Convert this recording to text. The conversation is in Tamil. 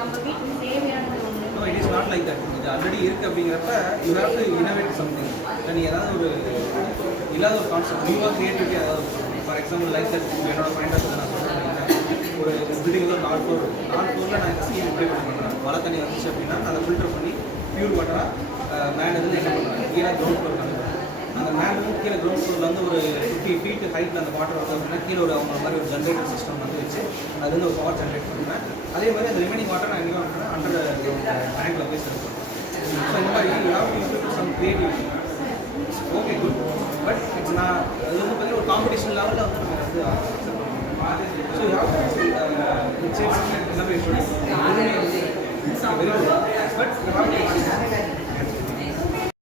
நம்ம வீட்டுக்கு தேவையானது ஒன்று. No, it is not like that. இது ஆல்ரெடி இருக்குது அப்படிங்கிறப்ப you have to innovate something. நீ ஏதாவது ஒரு இல்லாத ஒரு கான்செப்ட் நியூவாக க்ரியேட்டிவிட்டி ஏதாவது ஃபார் எக்ஸாம்பிள் லைக் தட் என்னோட பாயிண்ட் ஆஃப் நான் சொல்கிறேன். ஒரு பில்டிங் வந்து 4 ஃப்ளோர் நான் இந்த ஸ்கீம் இம்ப்ளிமெண்ட் பண்ணுறேன். மழை தண்ணி வந்துச்சு அப்படின்னா அதை ஃபில்டர் பண்ணி பியூர் வாட்டராக மேலே இருந்து என்ன பண்ணுறேன் கீழே கிரவுண்ட் ஃப்ளோர் பண்ணுறேன். அந்த மேலே கீழே கிரவுண்ட் ஃப்ளோரில் வந்து ஒரு 50 feet ஹைட்டில் அந்த வாட்டர் வந்து அப்படின்னா கீழே ஒரு அவங்க மாதிரி ஒரு ஜென்ரேட்டர் சிஸ்டம் வந்து வச்சு அது வந்து ஒரு பவர் ஜென்ரேட் பண்ணுவேன். அதே மாதிரி அந்த ரிமைனிங் வாட்டர் நான் என்ன பண்ணுறேன் அண்டர் டேங்கில் போய் சேர்ப்பேன். ஸோ இந்த மாதிரி some creativity okay good. But இப்போ நான் அது வந்து பார்த்தீங்கன்னா ஒரு காம்படிஷன் லெவலில் வந்து நம்ம வந்து ஸோ எல்லாமே வெரி குட். பட்